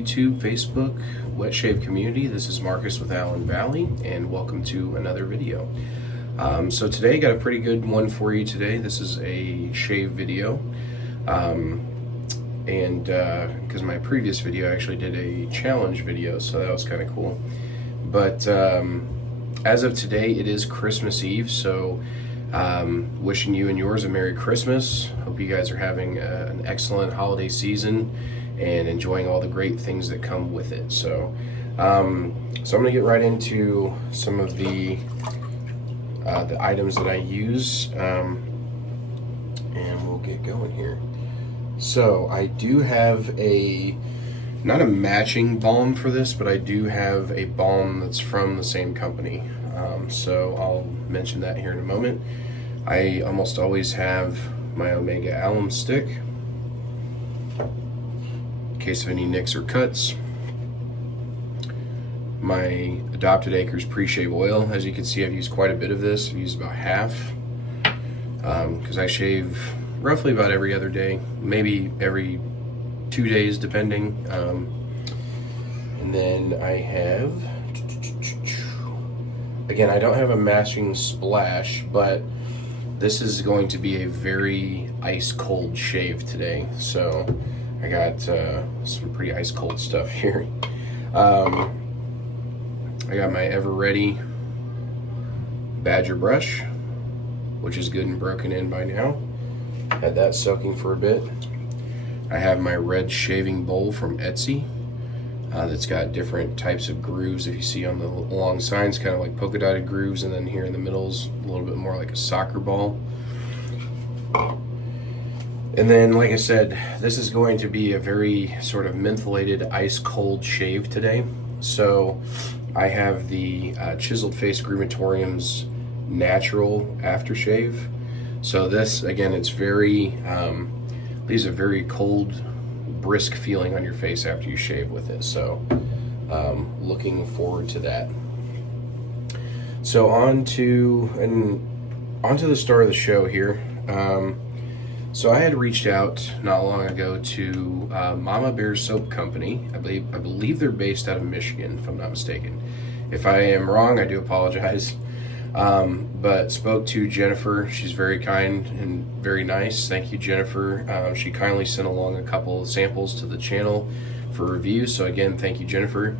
YouTube, Facebook, Wet Shave community. This is Marcus with AllenValley, and welcome to another video. So today, got a pretty good one for you today. This is a shave video, and because my previous video I actually did a challenge video, so that was kind of cool. But as of today, it is Christmas Eve, so wishing you and yours a Merry Christmas. Hope you guys are having an excellent holiday season and enjoying all the great things that come with it. So I'm gonna get right into some of the items that I use, and we'll get going here. So I do have not a matching balm for this, but I do have a balm that's from the same company. So I'll mention that here in a moment. I almost always have my Omega alum stick in case of any nicks or cuts. My Adopted Acres pre-shave oil. As you can see, I've used quite a bit of this. I've used about half because I shave roughly about every other day, maybe every 2 days depending. And then I have, again, I don't have a matching splash, but this is going to be a very ice cold shave today. So I got some pretty ice cold stuff here. I got my Ever Ready Badger brush, which is good and broken in by now. Had that soaking for a bit. I have my red shaving bowl from Etsy that's got different types of grooves. If you see on the long signs, kind of like polka dotted grooves, and then here in the middle is a little bit more like a soccer ball. And then, like I said, this is going to be a very sort of mentholated ice cold shave today. So I have the Chiseled Face Grumatorium's natural aftershave. So this, again, it's very leaves a very cold, brisk feeling on your face after you shave with it. So looking forward to that. So on to the start of the show here. So I had reached out not long ago to Mama Bear Soap Company. I believe they're based out of Michigan, if I'm not mistaken. If I am wrong, I do apologize. But spoke to Jennifer. She's very kind and very nice. Thank you, Jennifer. She kindly sent along a couple of samples to the channel for review. So again, thank you, Jennifer.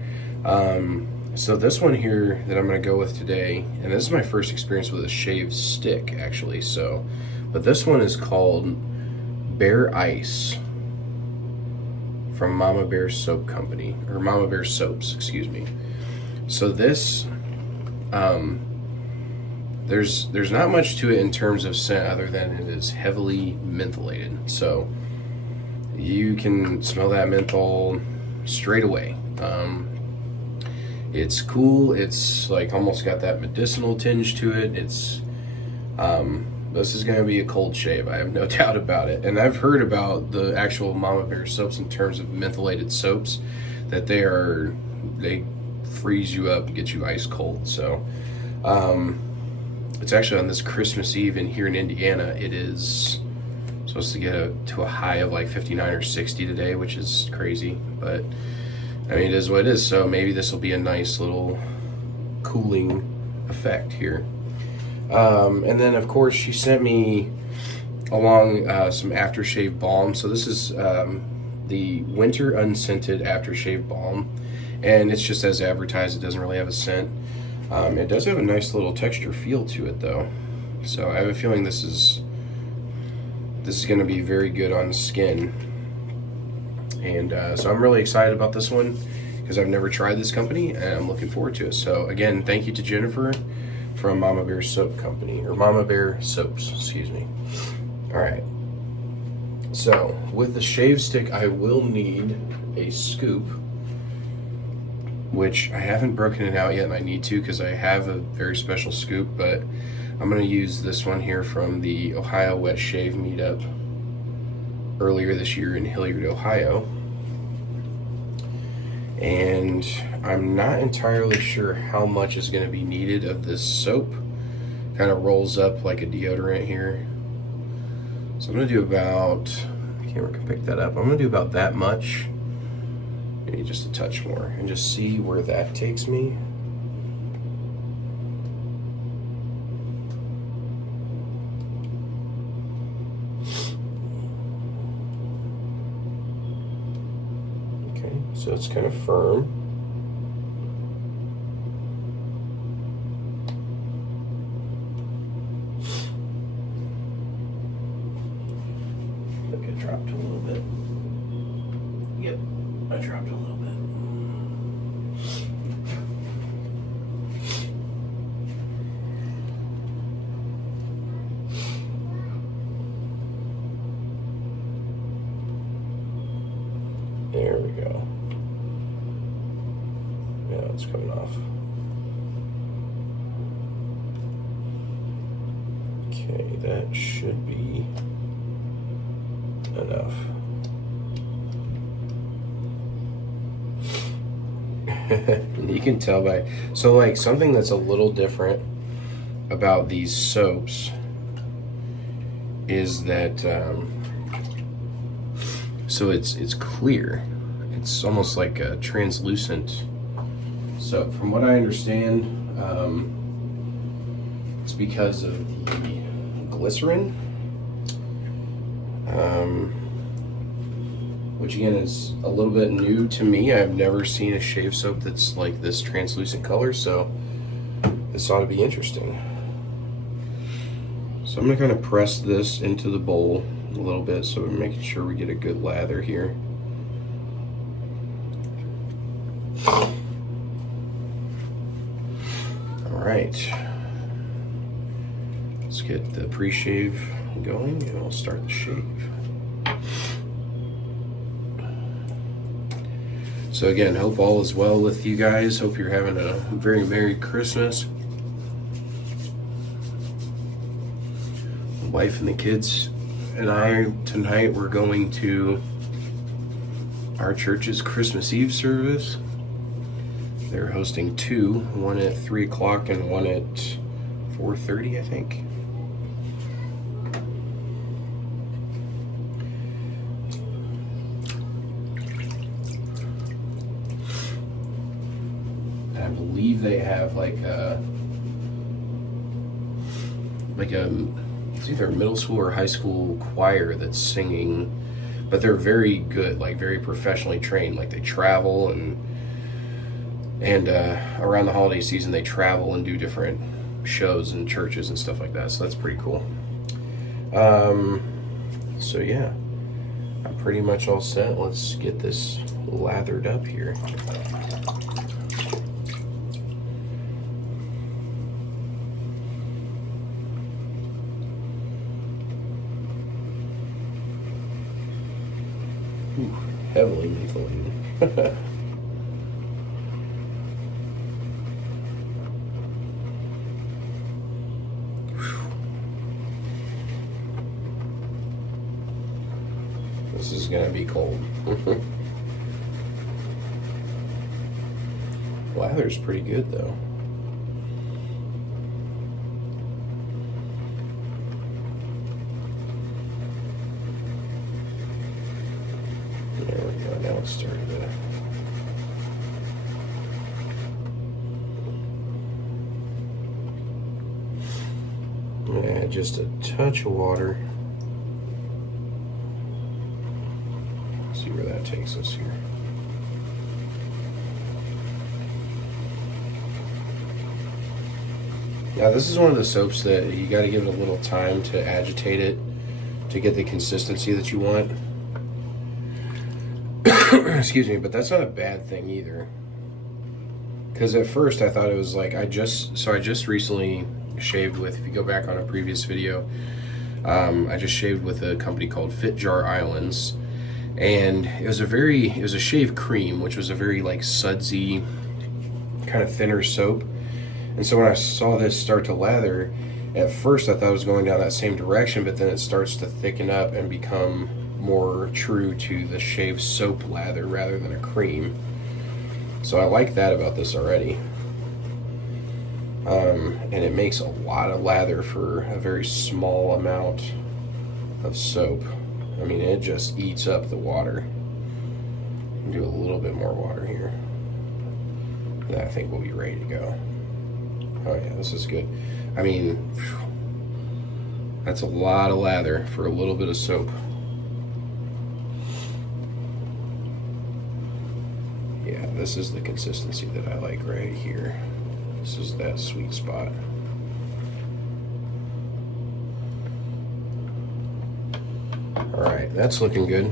So this one here that I'm going to go with today, and this is my first experience with a shaved stick, actually. But this one is called Bear Ice from Mama Bear Soap Company, or Mama Bear Soaps, excuse me. So this, there's not much to it in terms of scent other than it is heavily mentholated. So you can smell that menthol straight away. It's cool. It's like almost got that medicinal tinge to it. This is going to be a cold shave, I have no doubt about it. And I've heard about the actual Mama Bear soaps in terms of mentholated soaps, that they freeze you up and get you ice cold. So it's actually on this Christmas Eve, and here in Indiana it is supposed to get to a high of like 59 or 60 today, which is crazy, but I mean, it is what it is. So maybe this will be a nice little cooling effect here. And then, of course, she sent me along some aftershave balm. So this is the Winter Unscented Aftershave Balm, and it's just as advertised. It doesn't really have a scent. It does have a nice little texture feel to it, though. So I have a feeling this is going to be very good on skin. And so I'm really excited about this one because I've never tried this company, and I'm looking forward to it. So again, thank you to Jennifer from Mama Bear Soap Company, or Mama Bear Soaps, excuse me. All right. So with the shave stick, I will need a scoop, which I haven't broken it out yet, and I need to because I have a very special scoop, but I'm going to use this one here from the Ohio Wet Shave Meetup earlier this year in Hilliard, Ohio. And I'm not entirely sure how much is going to be needed of this soap. Kind of rolls up like a deodorant here. So I'm going to do about, camera can pick that up, I'm going to do about that much maybe just a touch more, and just see where that takes me. Okay, so it's kind of firm. I think I dropped a little bit. Yep, I dropped a little bit. There we go. Yeah, it's coming off. Okay, that should be enough. You can tell by, so like something that's a little different about these soaps is that so it's clear. It's almost like a translucent soap. From what I understand, it's because of the glycerin, which again is a little bit new to me. I've never seen a shave soap that's like this translucent color, so this ought to be interesting. So I'm gonna kind of press this into the bowl a little bit, so we're making sure we get a good lather here. All right, let's get the pre-shave going and I'll start the shave. So again, hope all is well with you guys. Hope you're having a very Merry Christmas. The wife and the kids and I tonight, we're going to our church's Christmas Eve service. They're hosting two, one at 3 o'clock and one at 4:30, I think. And I believe they have like a it's either a middle school or high school choir that's singing, but they're very good, like very professionally trained. Like they travel and around the holiday season they travel and do different shows and churches and stuff like that, so that's pretty cool. So yeah, I'm pretty much all set. Let's get this lathered up here. Ooh, heavily mentholated. This is gonna be cold. Lather's pretty good though. There we go, now it's starting to add just a touch of water. See where that takes us here. Now this is one of the soaps that you got to give it a little time to agitate it to get the consistency that you want. Excuse me, but that's not a bad thing either. Because at first I thought it was like I just recently shaved with, if you go back on a previous video, I just shaved with a company called Fit Jar Islands. And it was a shave cream, which was a very like sudsy, kind of thinner soap. And so when I saw this start to lather, at first I thought it was going down that same direction, but then it starts to thicken up and become more true to the shave soap lather rather than a cream. So I like that about this already. And it makes a lot of lather for a very small amount of soap. I mean, it just eats up the water. Do a little bit more water here. And I think we'll be ready to go. Oh yeah, this is good. I mean, whew, that's a lot of lather for a little bit of soap. Yeah, this is the consistency that I like right here. This is that sweet spot. All right, that's looking good.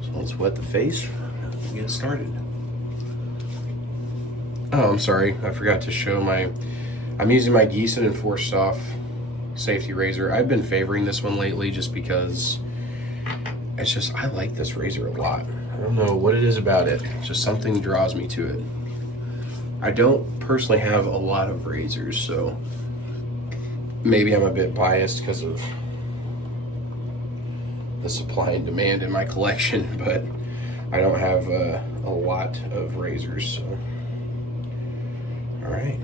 So let's wet the face and get started. Oh, I'm sorry, I forgot to show I'm using my Gießen and Forsthoff safety razor. I've been favoring this one lately just because I like this razor a lot. I don't know what it is about it. Just something draws me to it. I don't personally have a lot of razors, so maybe I'm a bit biased because of the supply and demand in my collection, but I don't have a lot of razors, so. All right,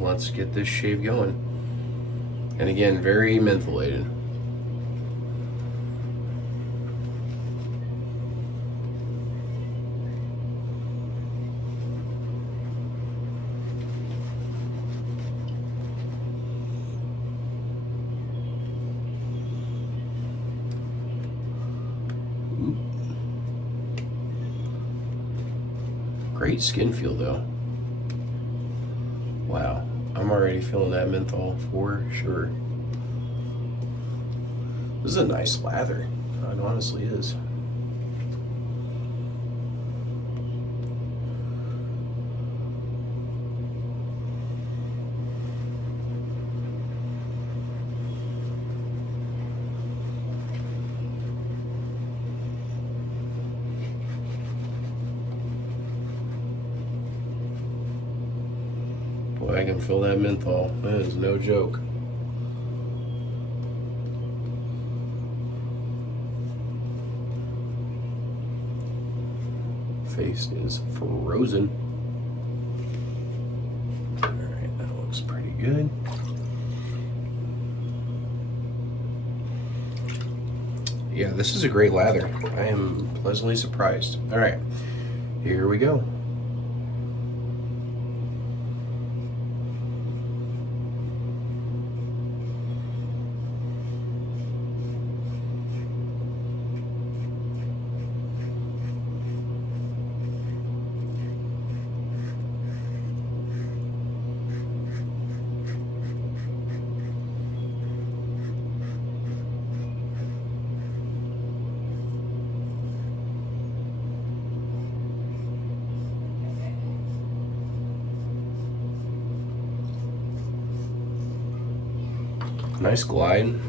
let's get this shave going. And again, very mentholated. Great skin feel though. Wow, I'm already feeling that menthol for sure. This is a nice lather. It honestly is. Boy, I can feel that menthol. That is no joke. Face is frozen. All right, that looks pretty good. Yeah, this is a great lather. I am pleasantly surprised. All right, here we go. Nice glide.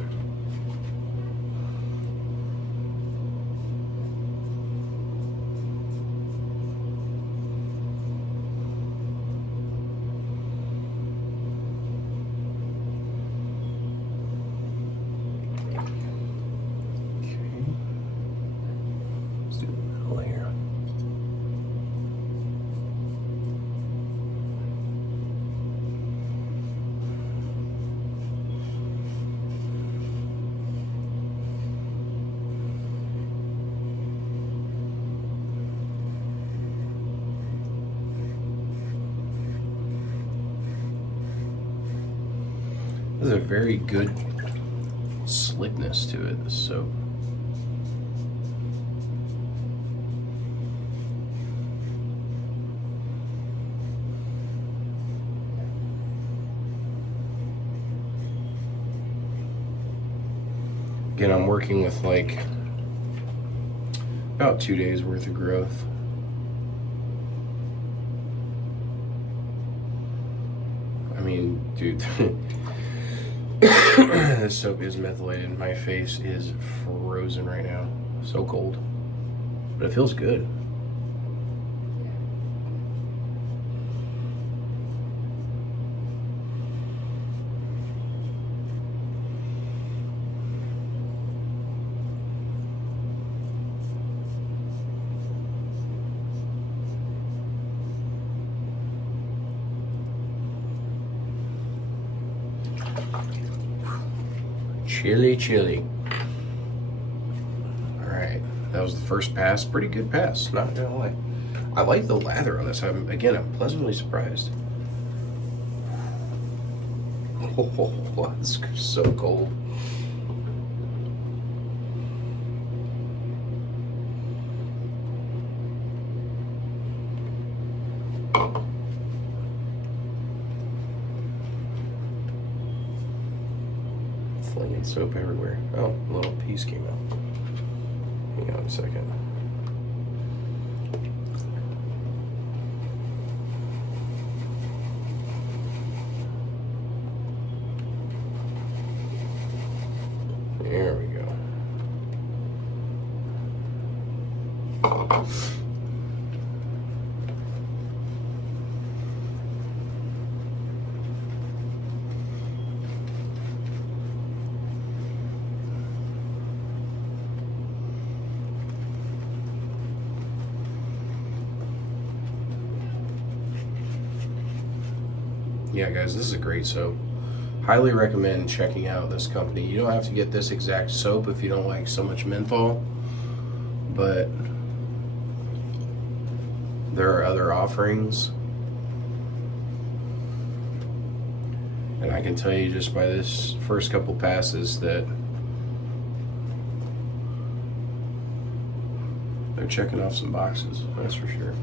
There's a very good slickness to it, this soap. Again, I'm working with like about 2 days worth of growth. I mean, dude, this soap is methylated. My face is frozen right now. So cold. But it feels good. Chilly, chilly. All right, that was the first pass. Pretty good pass, not gonna lie. I like the lather on this. I'm pleasantly surprised. Oh, it's so cold. Flinging soap everywhere. Oh, a little piece came out. Hang on a second. There we go. Yeah, guys, this is a great soap. Highly recommend checking out this company. You don't have to get this exact soap if you don't like so much menthol, but there are other offerings. And I can tell you just by this first couple passes that they're checking off some boxes, that's for sure.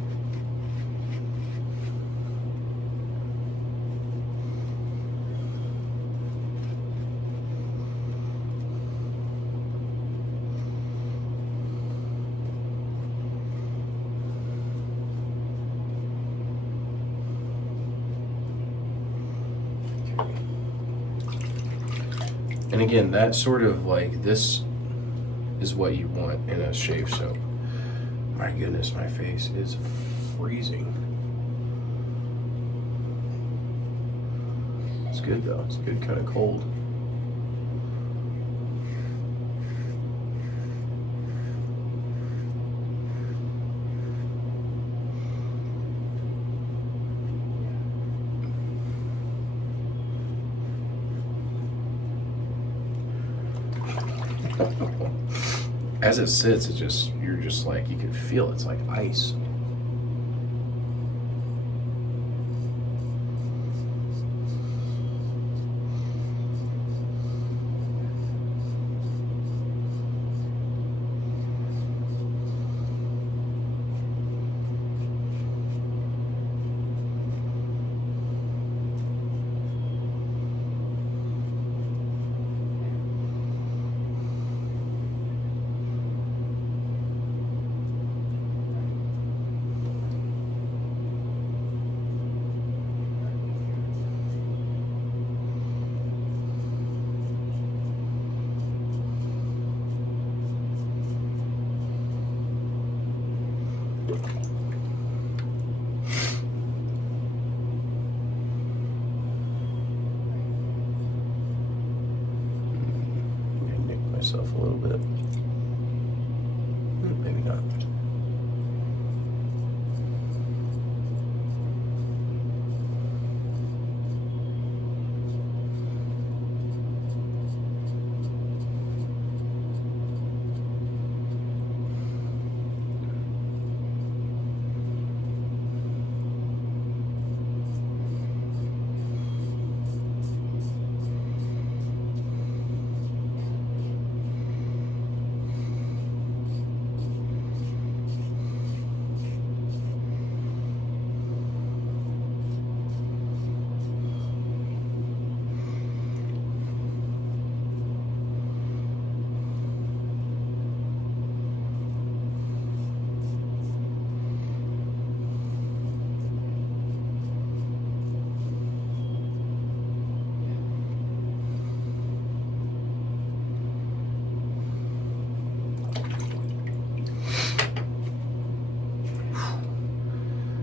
And again, that sort of like, this is what you want in a shave soap. My goodness, my face is freezing. It's good though, it's good, kind of cold. As it sits, you're just like, you can feel it's like ice. Myself a little bit. Maybe not.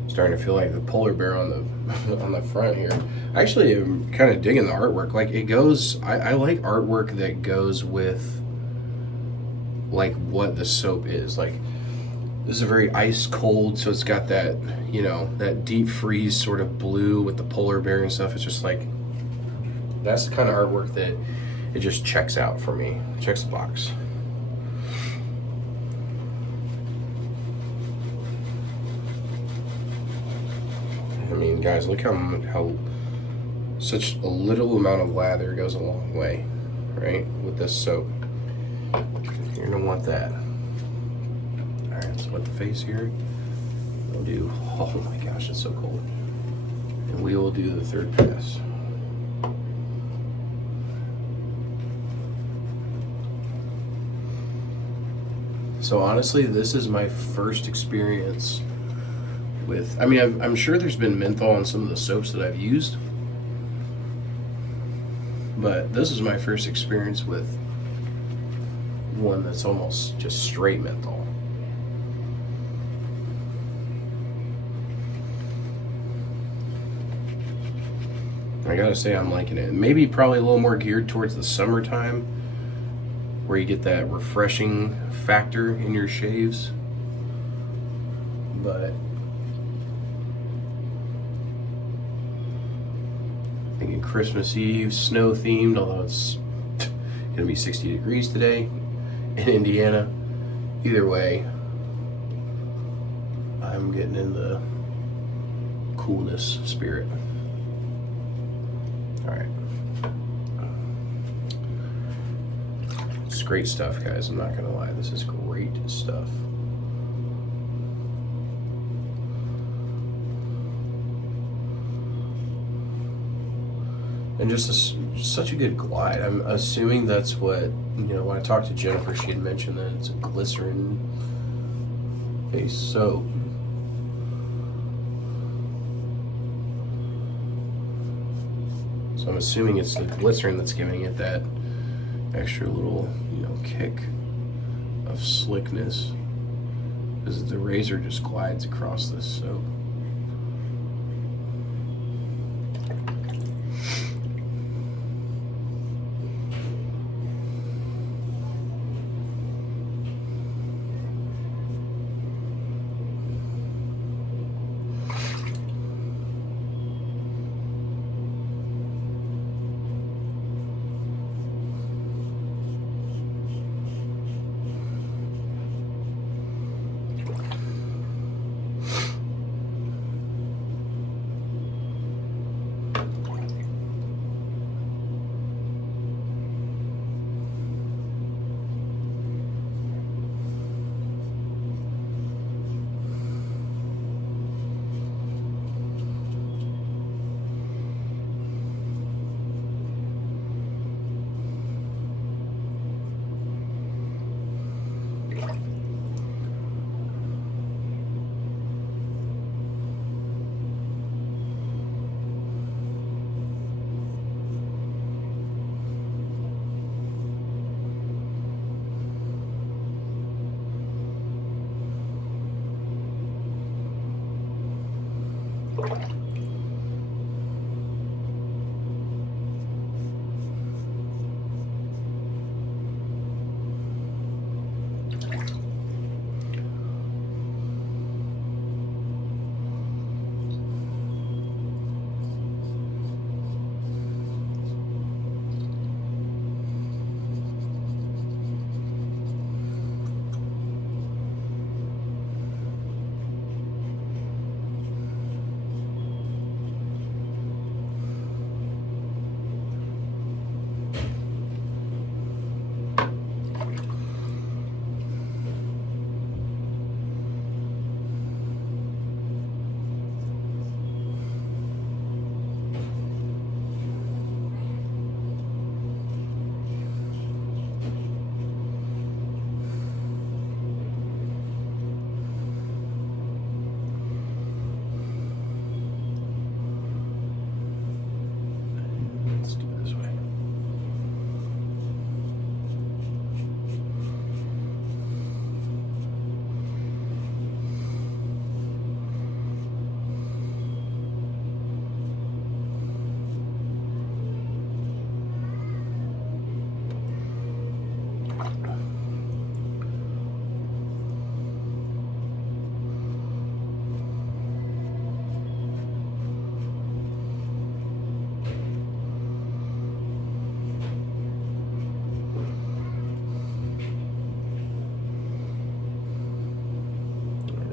Starting to feel like the polar bear on the on the front here. Actually, I'm kind of digging the artwork. Like, it goes, I like artwork that goes with like what the soap is. Like, this is a very ice cold, so it's got that, you know, that deep freeze sort of blue with the polar bear and stuff. It's just like, that's the kind of artwork that it just checks out for me. Checks the box. mean, guys, look how such a little amount of lather goes a long way, right? With this soap, you're gonna want that. All right, let's wet the face here. We'll do. Oh my gosh, it's so cold. And we will do the third pass. So honestly, this is my first experience with, I mean, I'm sure there's been menthol on some of the soaps that I've used, but this is my first experience with one that's almost just straight menthol. I gotta say, I'm liking it. Maybe probably a little more geared towards the summertime, where you get that refreshing factor in your shaves. But thinking Christmas Eve, snow themed, although it's gonna be 60 degrees today in Indiana. Either way, I'm getting in the coolness spirit. All right. It's great stuff, guys. I'm not gonna lie. This is great stuff. And just such a good glide. I'm assuming that's what, you know, when I talked to Jennifer, she had mentioned that it's a glycerin based soap. So I'm assuming it's the glycerin that's giving it that extra little, you know, kick of slickness, because the razor just glides across this soap.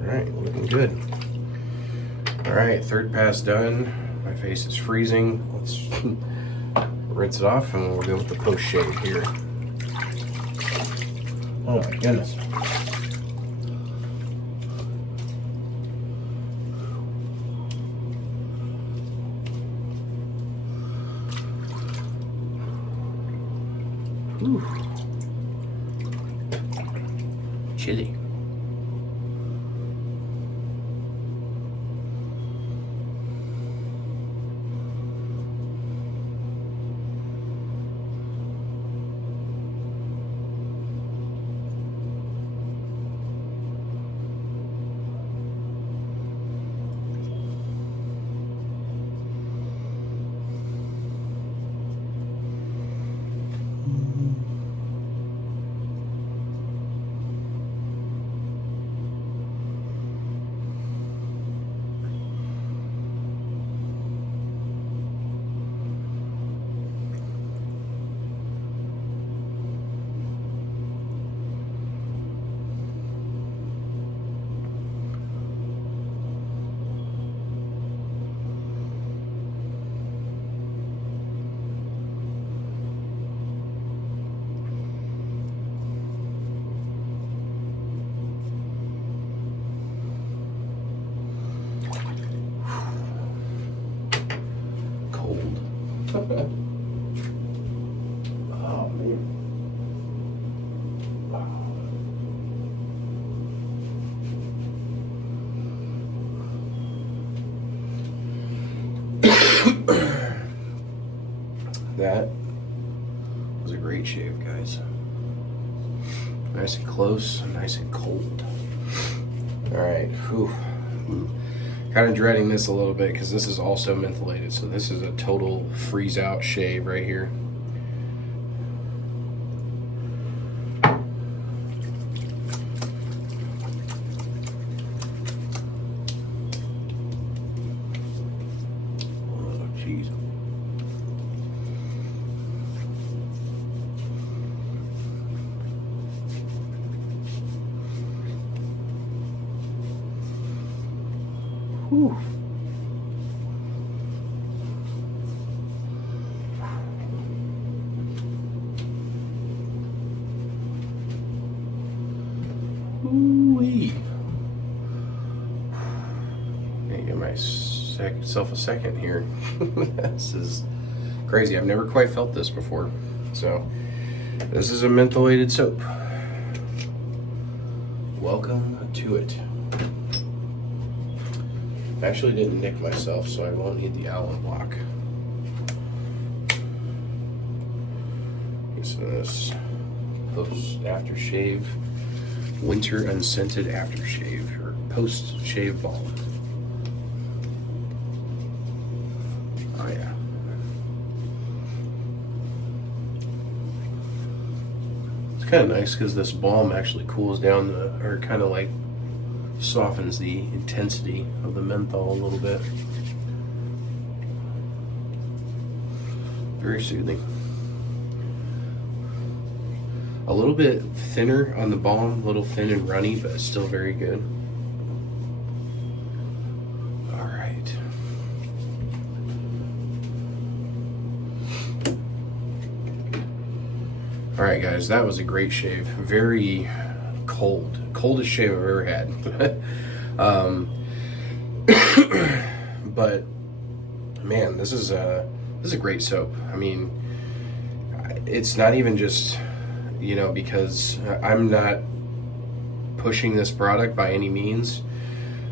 All right, looking good. All All right, third pass done. My face is freezing. Let's rinse it off and we'll go with the post shave here. Oh my goodness. Ooh. Chili. Oh man. That was a great shave, guys. Nice and close, nice and cold. All right, whew. Kind of dreading this a little bit because this is also mentholated, so this is a total freeze out shave right here. Oh jeez. Whew. Ooh-wee. Give myself a second here. This is crazy. I've never quite felt this before. So, this is a mentholated soap. Welcome to it. I actually didn't nick myself, so I won't need the Allen block. So this post aftershave, winter unscented aftershave, or post shave balm. Oh yeah. It's kind of nice because this balm actually cools down or kind of like softens the intensity of the menthol a little bit. Very soothing. A little bit thinner on the balm, a little thin and runny, but it's still very good. All right. All right, guys, that was a great shave. Very coldest shave I've ever had. But man, this is a great soap. I mean, it's not even just, you know, because I'm not pushing this product by any means.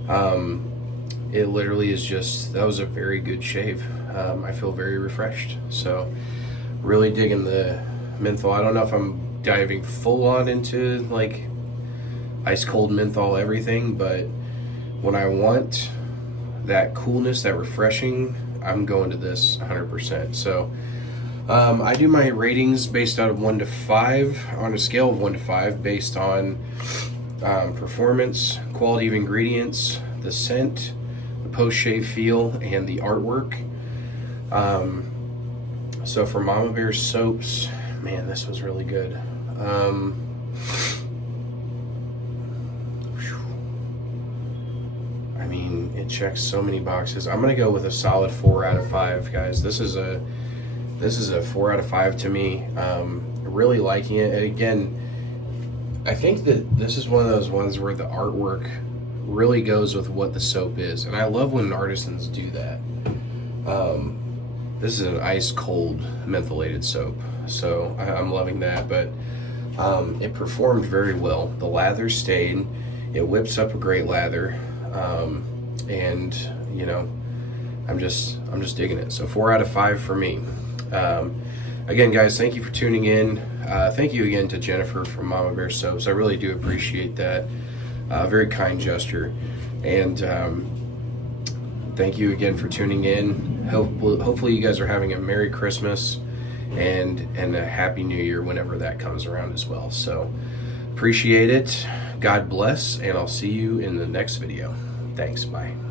It literally is just, that was a very good shave. I feel very refreshed. So really digging the menthol. I don't know if I'm diving full on into like ice cold menthol everything, but when I want that coolness, that refreshing, I'm going to this 100%. So I do my ratings based out of 1 to 5 on a scale of 1 to 5 based on performance, quality of ingredients, the scent, the post-shave feel, and the artwork. So for Mama Bear soaps, man, this was really good. I mean, It checks so many boxes. I'm gonna go with a solid 4 out of 5, guys. This is a 4 out of 5 to me. Really liking it. And again, I think that this is one of those ones where the artwork really goes with what the soap is, and I love when artisans do that. This is an ice cold mentholated soap, so I'm loving that. But it performed very well. The lather stayed. It whips up a great lather, and you know, I'm just digging it. So 4 out of 5 for me. Again, guys, thank you for tuning in. Thank you again to Jennifer from Mama Bear Soaps. I really do appreciate that. Very kind gesture. And thank you again for tuning in. Hopefully you guys are having a Merry Christmas and a Happy New Year whenever that comes around as well. So appreciate it. God bless, and I'll see you in the next video. Thanks. Bye.